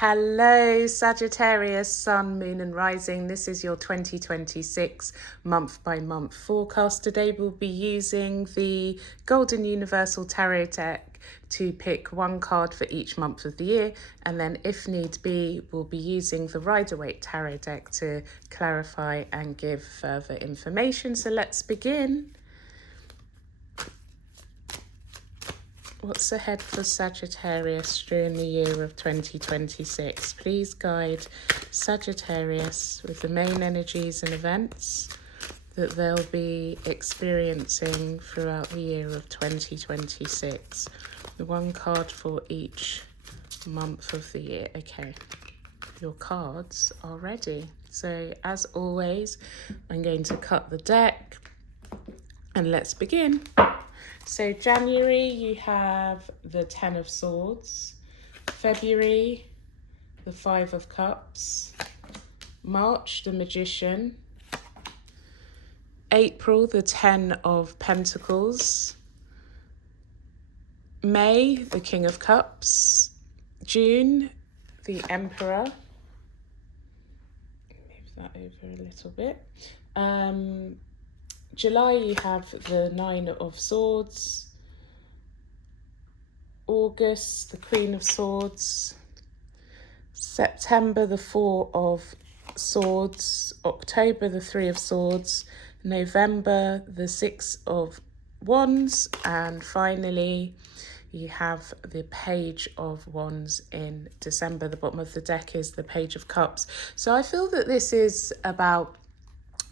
Hello, Sagittarius Sun, Moon and Rising. This is your 2026 month by month forecast. Today we'll be using the Golden Universal Tarot deck to pick one card for each month of the year. And then if need be, we'll be using the Rider-Waite Tarot deck to clarify and give further information. So let's begin. What's ahead for Sagittarius during the year of 2026? Please guide Sagittarius with the main energies and events that they'll be experiencing throughout the year of 2026. One card for each month of the year. Okay, your cards are ready. So as always, I'm going to cut the deck and let's begin. So January, you have the Ten of Swords. February, the Five of Cups. March, the Magician. April, the Ten of Pentacles. May, the King of Cups. June, the Emperor. Move that over a little bit. July, you have the Nine of Swords. August, the Queen of Swords. September, the Four of Swords. October, the Three of Swords. November, the Six of Wands. And finally, you have the Page of Wands in December. The bottom of the deck is the Page of Cups. So I feel that this is about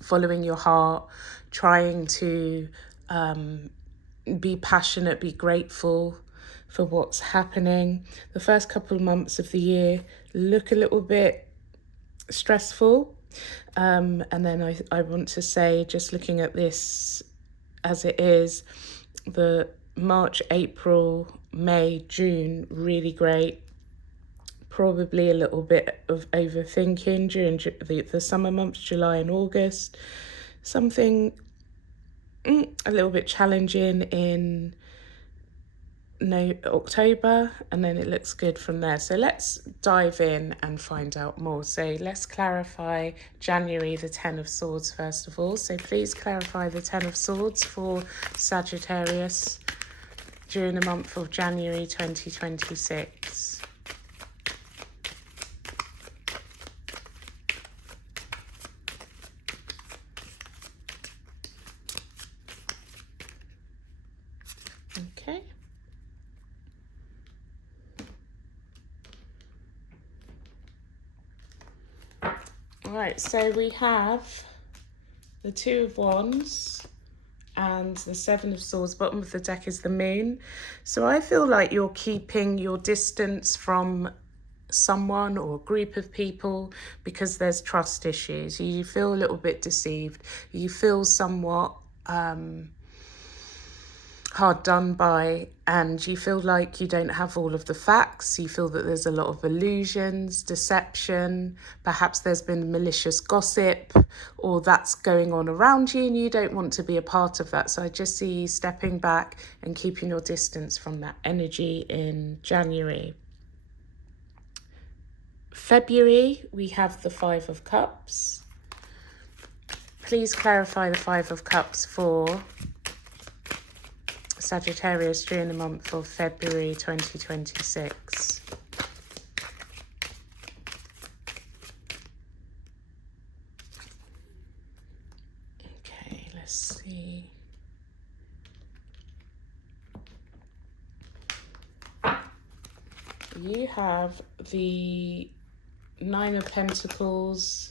following your heart, trying to be passionate, be grateful for what's happening. The first couple of months of the year look a little bit stressful. And then I want to say, just looking at this as it is, the March, April, May, June, really great. Probably a little bit of overthinking during the summer months, July and August. Something a little bit challenging in October, and then it looks good from there. So let's dive in and find out more. So let's clarify January, the Ten of Swords, first of all. So please clarify the Ten of Swords for Sagittarius during the month of January 2026. Okay. All right, so we have the Two of Wands and the Seven of Swords. Bottom of the deck is the Moon. So I feel like you're keeping your distance from someone or a group of people because there's trust issues. You feel a little bit deceived. You feel somewhat hard done by, and you feel like you don't have all of the facts. You feel that there's a lot of illusions, deception, perhaps there's been malicious gossip, or that's going on around you and you don't want to be a part of that. So I just see you stepping back and keeping your distance from that energy in January. February, we have the Five of Cups. Please clarify the Five of Cups for Sagittarius during the month of February 2026. Okay, let's see. You have the Nine of Pentacles,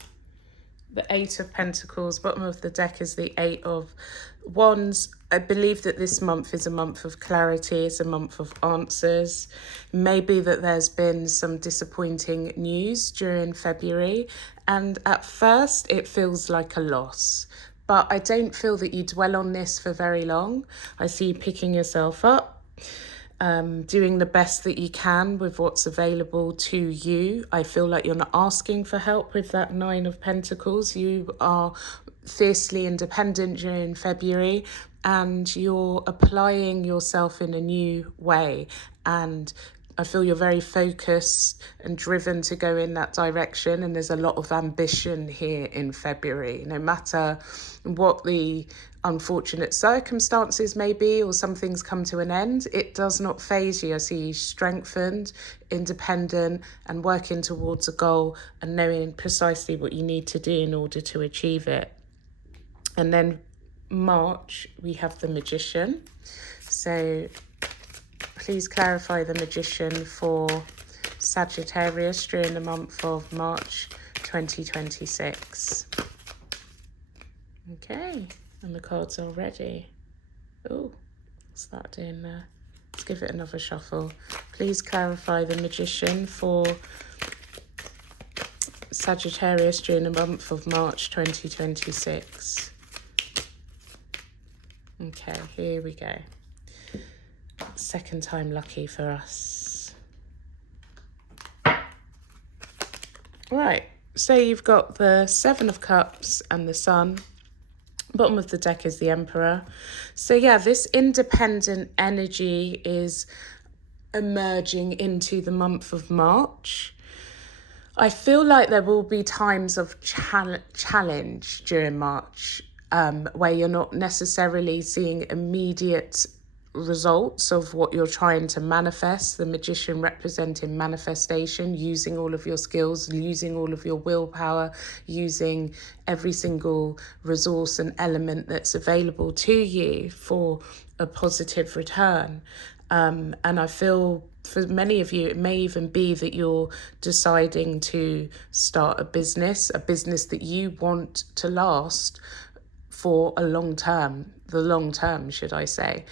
the Eight of Pentacles. Bottom of the deck is the Eight of Wands. I believe that this month is a month of clarity. It's a month of answers. Maybe that there's been some disappointing news during February, and at first it feels like a loss. But I don't feel that you dwell on this for very long. I see you picking yourself up, doing the best that you can with what's available to you. I feel like you're not asking for help with that Nine of Pentacles. You are fiercely independent during February, and you're applying yourself in a new way and I feel you're very focused and driven to go in that direction, and there's a lot of ambition here in February. No matter what the unfortunate circumstances may be, or some things come to an end, it does not faze you. I see you strengthened, independent, and working towards a goal and knowing precisely what you need to do in order to achieve it. And then March, we have the Magician. So please clarify the Magician for Sagittarius during the month of March 2026. Okay, and the cards are ready. Oh, what's that doing there? Let's give it another shuffle. Please clarify the Magician for Sagittarius during the month of March 2026. Okay, here we go. Second time lucky for us. Right, so you've got the Seven of Cups and the Sun. Bottom of the deck is the Emperor. So yeah, this independent energy is emerging into the month of March. I feel like there will be times of challenge during March, where you're not necessarily seeing immediate results of what you're trying to manifest. The Magician representing manifestation, using all of your skills, using all of your willpower, using every single resource and element that's available to you for a positive return. And I feel for many of you, it may even be that you're deciding to start a business that you want to last for the long term, should I say.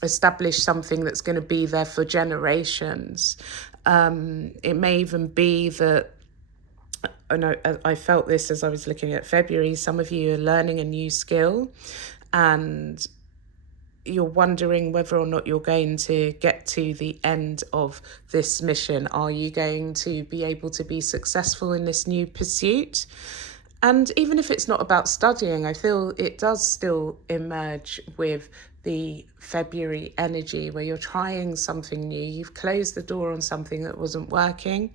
Establish something that's going to be there for generations. It may even be that, I know I felt this as I was looking at February, some of you are learning a new skill and you're wondering whether or not you're going to get to the end of this mission. Are you going to be able to be successful in this new pursuit? And even if it's not about studying, I feel it does still emerge with the February energy where you're trying something new. You've closed the door on something that wasn't working,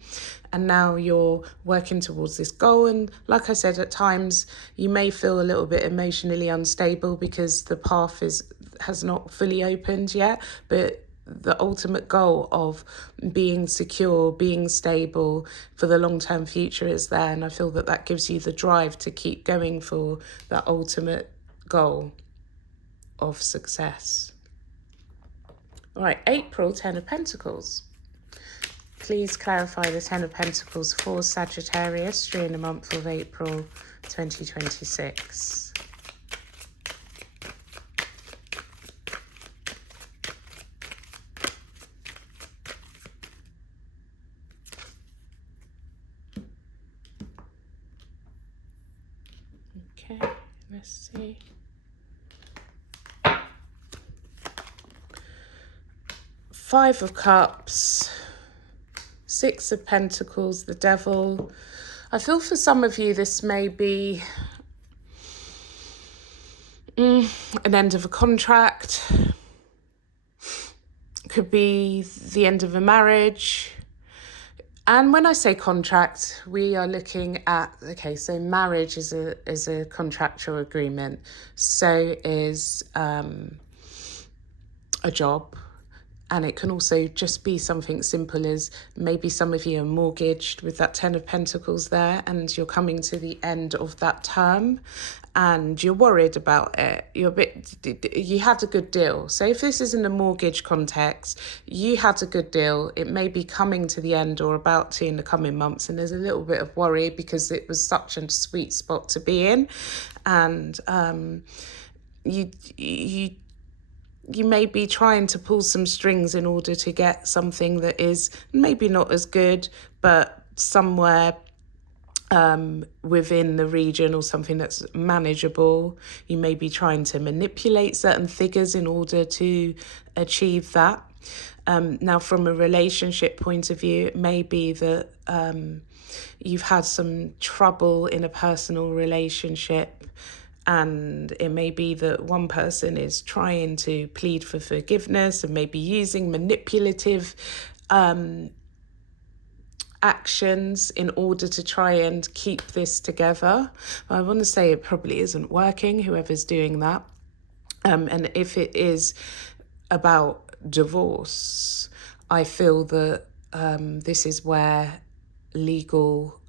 and now you're working towards this goal. And like I said, at times you may feel a little bit emotionally unstable because the path has not fully opened yet, but the ultimate goal of being secure, being stable for the long-term future is there. And I feel that that gives you the drive to keep going for that ultimate goal of success. All right, April, Ten of Pentacles. Please clarify the Ten of Pentacles for Sagittarius during the month of April 2026. Okay, let's see. Five of Cups, Six of Pentacles, the Devil. I feel for some of you this may be an end of a contract. Could be the end of a marriage. And when I say contract, we are looking at, okay, so marriage is a contractual agreement. So is a job. And it can also just be something simple as maybe some of you are mortgaged with that Ten of Pentacles there, and you're coming to the end of that term and you're worried about it. You had a good deal. So if this is in a mortgage context, you had a good deal. It may be coming to the end or about to in the coming months, and there's a little bit of worry because it was such a sweet spot to be in. And you may be trying to pull some strings in order to get something that is maybe not as good, but somewhere within the region, or something that's manageable. You may be trying to manipulate certain figures in order to achieve that. Now, from a relationship point of view, it may be that you've had some trouble in a personal relationship, And it may be that one person is trying to plead for forgiveness and maybe using manipulative actions in order to try and keep this together. I want to say it probably isn't working, whoever's doing that. And if it is about divorce, I feel that this is where legal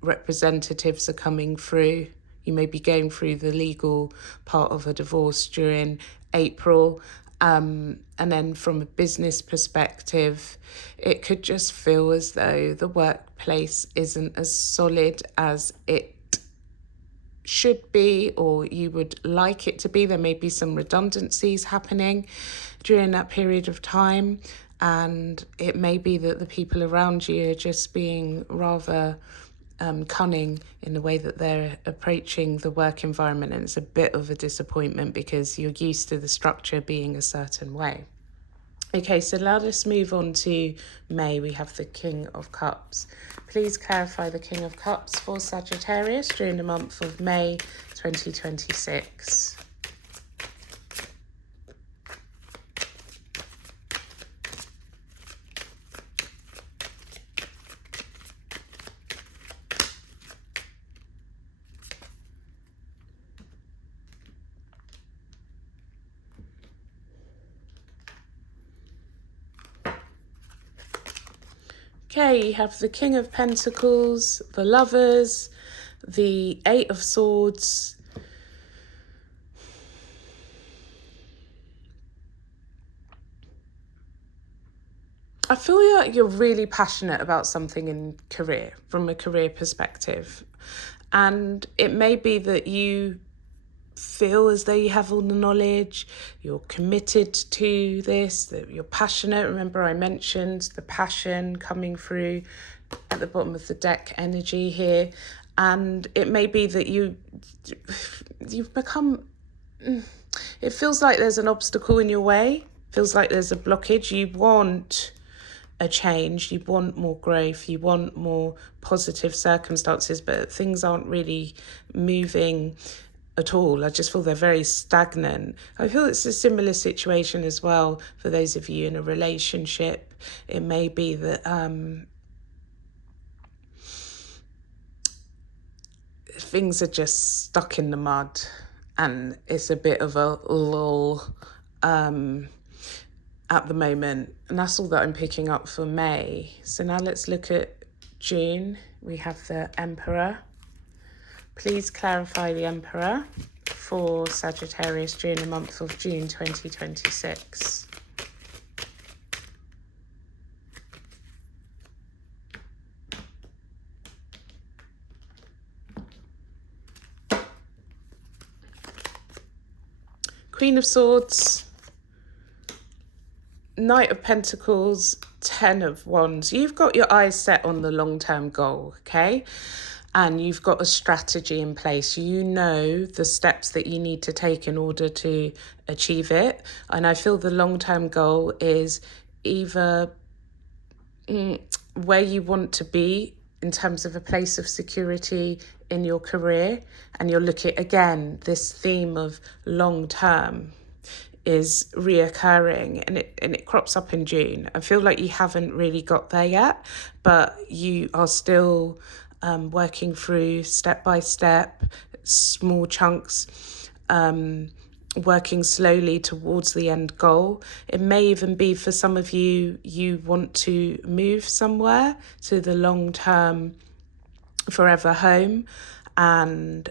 representatives are coming through. You may be going through the legal part of a divorce during April. And then from a business perspective, it could just feel as though the workplace isn't as solid as it should be, or you would like it to be. There may be some redundancies happening during that period of time, and it may be that the people around you are just being rather cunning in the way that they're approaching the work environment, and it's a bit of a disappointment because you're used to the structure being a certain way. Okay, so now let's move on to May. We have the King of Cups. Please clarify the King of Cups for Sagittarius during the month of May 2026. Okay, you have the King of Pentacles, the Lovers, the Eight of Swords, I feel like you're really passionate about something in career, from a career perspective. And it may be that you feel as though you have all the knowledge, you're committed to this, that you're passionate. Remember, I mentioned the passion coming through at the bottom of the deck energy here. And it may be that you've become, it feels like there's an obstacle in your way, feels like there's a blockage. You want a change, you want more growth, you want more positive circumstances, but things aren't really moving at all. I just feel they're very stagnant. I feel it's a similar situation as well for those of you in a relationship. It may be that things are just stuck in the mud and it's a bit of a lull at the moment. And that's all that I'm picking up for May. So now let's look at June. We have the Emperor. Please clarify the Emperor for Sagittarius during the month of June 2026. Queen of Swords, Knight of Pentacles, Ten of Wands. You've got your eyes set on the long-term goal, okay? And you've got a strategy in place. You know the steps that you need to take in order to achieve it. And I feel the long-term goal is either where you want to be in terms of a place of security in your career. And you're looking, again, this theme of long-term is reoccurring, and it crops up in June. I feel like you haven't really got there yet, but you are still working through step by step, small chunks, working slowly towards the end goal. It may even be for some of you, you want to move somewhere to the long-term forever home. And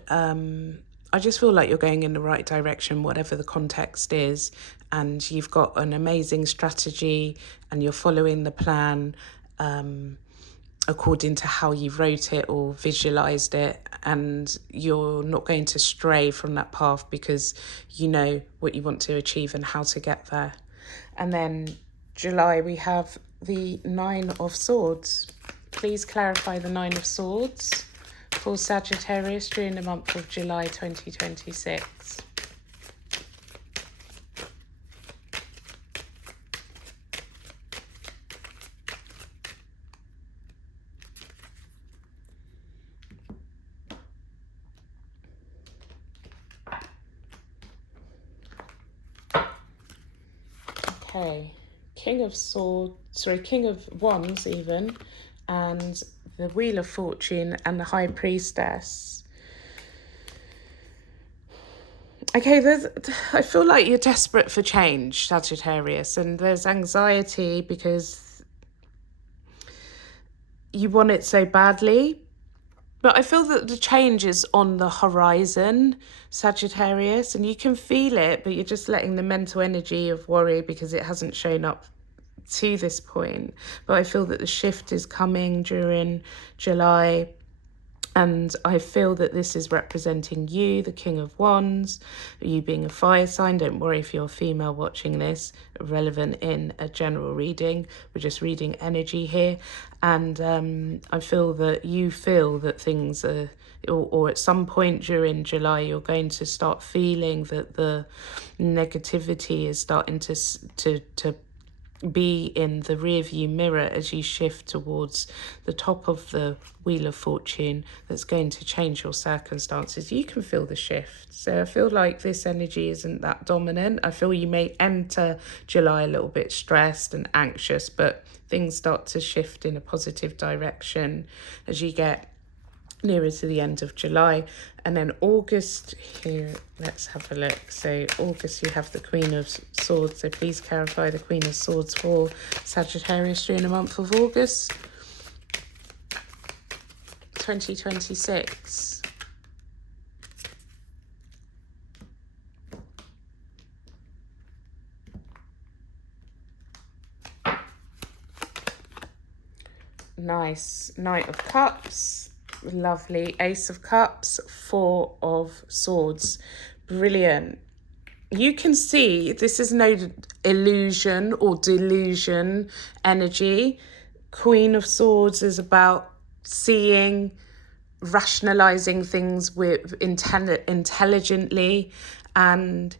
I just feel like you're going in the right direction, whatever the context is, and you've got an amazing strategy and you're following the plan according to how you wrote it or visualized it, and you're not going to stray from that path because you know what you want to achieve and how to get there. And then July, we have the Nine of Swords. Please clarify the Nine of Swords for Sagittarius during the month of July 2026. Okay, King of Swords, sorry, King of Wands even, and the Wheel of Fortune and the High Priestess. Okay, I feel like you're desperate for change, Sagittarius, and there's anxiety because you want it so badly. But I feel that the change is on the horizon, Sagittarius, and you can feel it, but you're just letting the mental energy of worry because it hasn't shown up to this point. But I feel that the shift is coming during July, and I feel that this is representing you, the King of Wands, you being a fire sign. Don't worry if you're a female watching this, relevant in a general reading. We're just reading energy here. And I feel that you feel that things are, or at some point during July, you're going to start feeling that the negativity is starting to be in the rear view mirror as you shift towards the top of the Wheel of Fortune. That's going to change your circumstances. You can feel the shift. So I feel like this energy isn't that dominant. I feel you may enter July a little bit stressed and anxious, but things start to shift in a positive direction as you get nearer to the end of July. And then August, here, let's have a look. So August, you have the Queen of Swords. So please clarify the Queen of Swords for Sagittarius during the month of August 2026. Nice. Knight of Cups. Lovely. Ace of Cups. Four of Swords. Brilliant. You can see this is no illusion or delusion energy. Queen of Swords is about seeing, rationalizing things with intelligently, and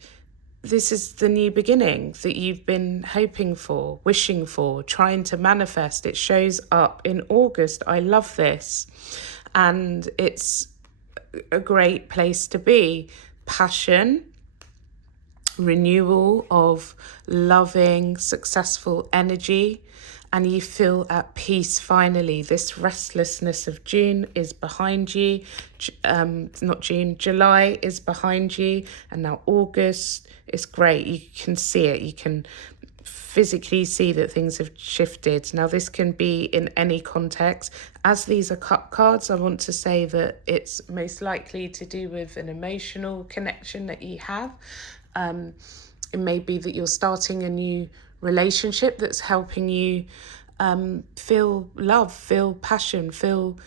this is the new beginning that you've been hoping for, wishing for, trying to manifest. It shows up in August. I love this. And it's a great place to be. Passion, renewal of loving, successful energy, and you feel at peace finally. This restlessness of June is behind you. July is behind you, and now August is great. You can see it. You can physically see that things have shifted. Now, this can be in any context. As these are cup cards, I want to say that it's most likely to do with an emotional connection that you have. It may be that you're starting a new relationship that's helping you feel love, feel passion, feel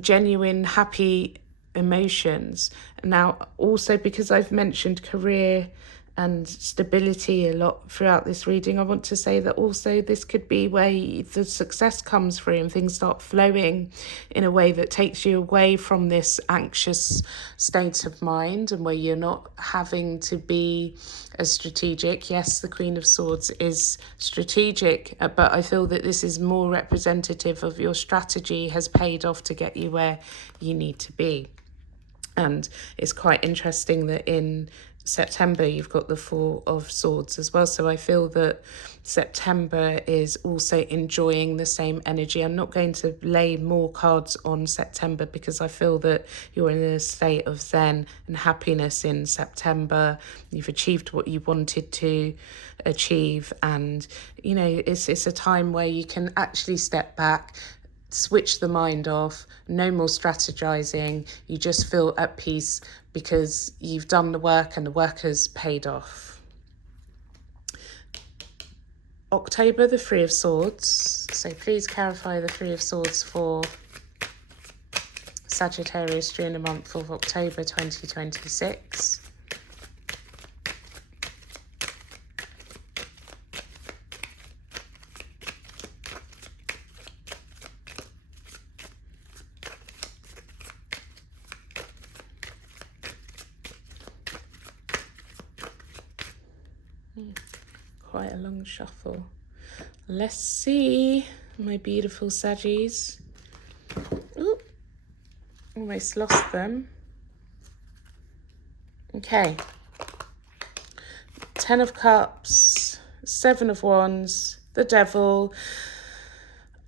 genuine, happy emotions. Now, also because I've mentioned career and stability a lot throughout this reading, I want to say that also this could be where the success comes through and things start flowing in a way that takes you away from this anxious state of mind, and where you're not having to be as strategic. Yes, the Queen of Swords is strategic, but I feel that this is more representative of your strategy has paid off to get you where you need to be. And it's quite interesting that in September you've got the Four of Swords as well. So I feel that September is also enjoying the same energy. I'm not going to lay more cards on September because I feel that you're in a state of zen and happiness in September. You've achieved what you wanted to achieve, and you know it's a time where you can actually step back, switch the mind off, no more strategizing. You just feel at peace because you've done the work and the work has paid off. October, the Three of Swords. So please clarify the Three of Swords for Sagittarius during the month of October 2026. Quite a long shuffle. Let's see, my beautiful Saggies. Ooh, almost lost them. Okay. Ten of Cups, Seven of Wands, the Devil.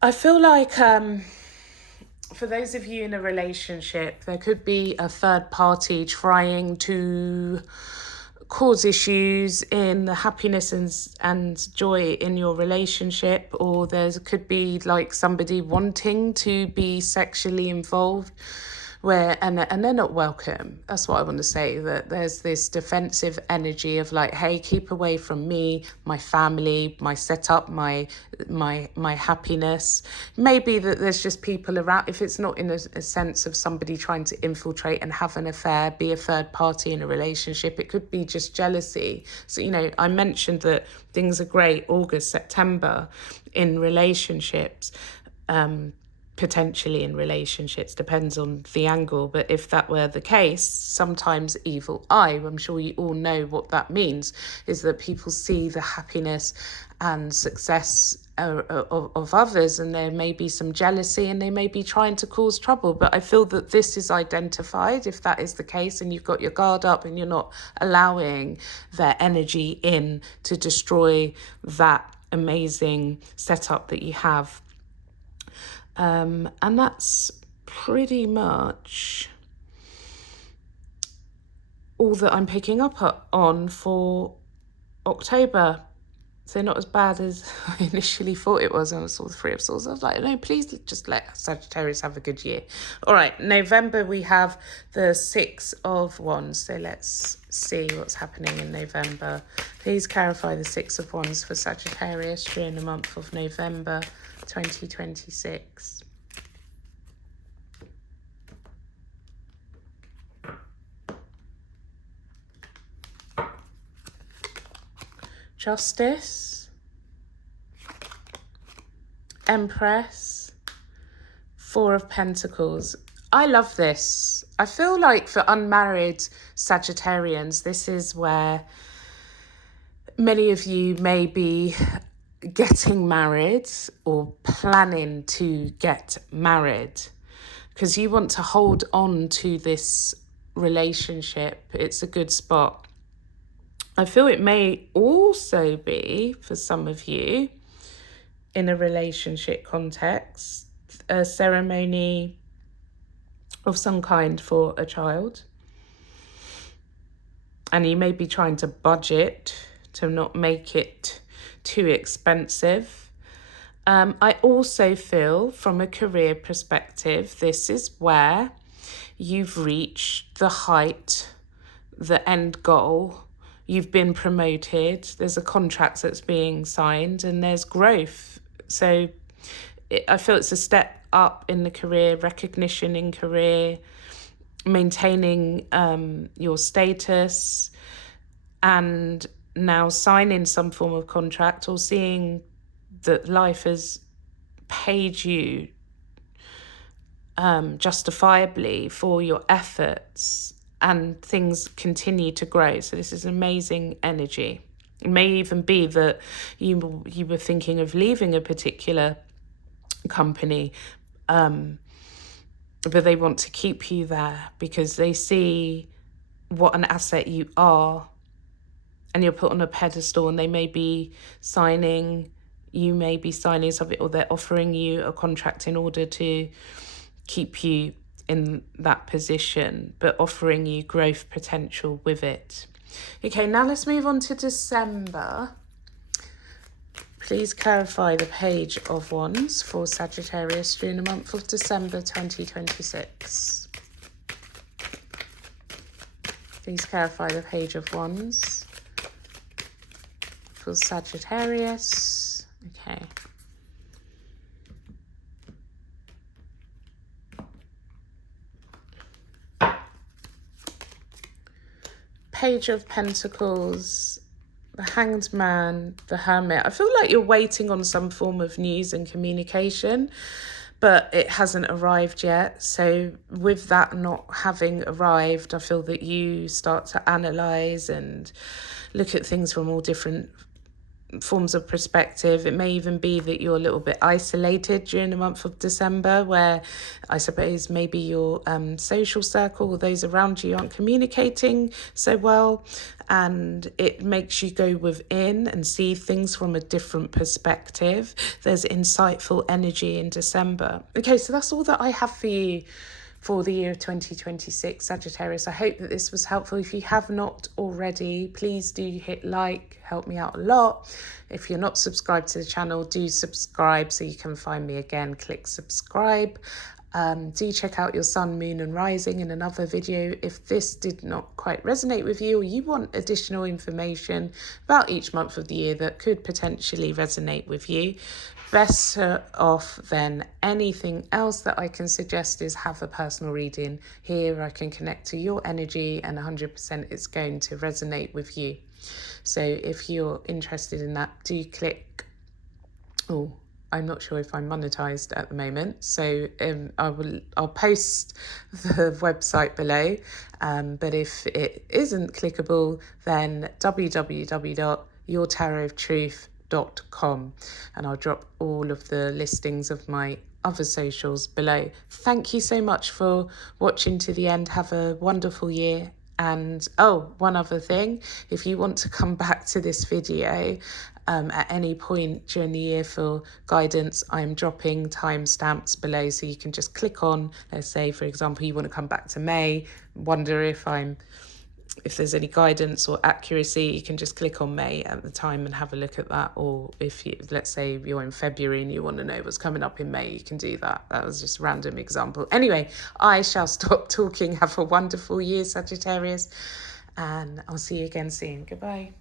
I feel like for those of you in a relationship, there could be a third party trying to cause issues in the happiness and joy in your relationship, or there could be like somebody wanting to be sexually involved and they're not welcome. That's what I want to say, that there's this defensive energy of like, hey, keep away from me, my family, my setup, my happiness. Maybe that there's just people around. If it's not in a sense of somebody trying to infiltrate and have an affair, be a third party in a relationship, it could be just jealousy. So, I mentioned that things are great August, September in relationships. Potentially in relationships, depends on the angle, but if that were the case, sometimes evil eye, I'm sure you all know what that means, is that people see the happiness and success of others, and there may be some jealousy and they may be trying to cause trouble. But I feel that this is identified if that is the case, and you've got your guard up and you're not allowing their energy in to destroy that amazing setup that you have. And that's pretty much all that I'm picking up on for October. So not as bad as I initially thought it was. And I saw the Three of Swords. I was like, no, please just let Sagittarius have a good year. All right, November we have the Six of Wands. So let's see what's happening in November. Please clarify the Six of Wands for Sagittarius during the month of November 2026. Justice, Empress, Four of Pentacles. I love this. I feel like for unmarried Sagittarians, this is where many of you may be getting married or planning to get married because you want to hold on to this relationship. It's a good spot. I feel it may also be, for some of you, in a relationship context, a ceremony of some kind for a child. And you may be trying to budget to not make it too expensive. I also feel, from a career perspective, this is where you've reached the height, the end goal. You've been promoted, there's a contract that's being signed, and there's growth. So I feel it's a step up in the career, recognition in career, maintaining your status, and now signing some form of contract or seeing that life has paid you justifiably for your efforts, and things continue to grow. So this is amazing energy. It may even be that you were thinking of leaving a particular company, but they want to keep you there because they see what an asset you are, and you're put on a pedestal, and you may be signing something, or they're offering you a contract in order to keep you in that position, but offering you growth potential with it. Okay, now let's move on to December. Please clarify the Page of Wands for Sagittarius during the month of December 2026. Please clarify the Page of Wands for Sagittarius. Okay. Page of Pentacles, the Hanged Man, the Hermit. I feel like you're waiting on some form of news and communication, but it hasn't arrived yet. So with that not having arrived, I feel that you start to analyse and look at things from all different forms of perspective. It may even be that you're a little bit isolated during the month of December, where I suppose maybe your social circle or those around you aren't communicating so well, and it makes you go within and see things from a different perspective. There's insightful energy in December. Okay, so that's all that I have for you for the year of 2026, Sagittarius. I hope that this was helpful. If you have not already, please do hit like, help me out a lot. If you're not subscribed to the channel, do subscribe so you can find me again. Click subscribe. Do check out your sun, moon and rising in another video. If this did not quite resonate with you, or you want additional information about each month of the year that could potentially resonate with you, better off than anything else that I can suggest is have a personal reading. Here I can connect to your energy and 100% it's going to resonate with you. So if you're interested in that, do click. Oh, I'm not sure if I'm monetized at the moment, so I'll post the website below, but if it isn't clickable, then www.yourtarotofTruth.com, and I'll drop all of the listings of my other socials below. Thank you so much for watching to the end. Have a wonderful year. And oh, one other thing, if you want to come back to this video at any point during the year for guidance, I'm dropping timestamps below, so you can just click on, let's say, for example, you want to come back to May, wonder if there's any guidance or accuracy, you can just click on May at the time and have a look at that. Or if you, let's say you're in February and you want to know what's coming up in May, you can do that. That was just a random example. Anyway, I shall stop talking. Have a wonderful year, Sagittarius, and I'll see you again soon. Goodbye.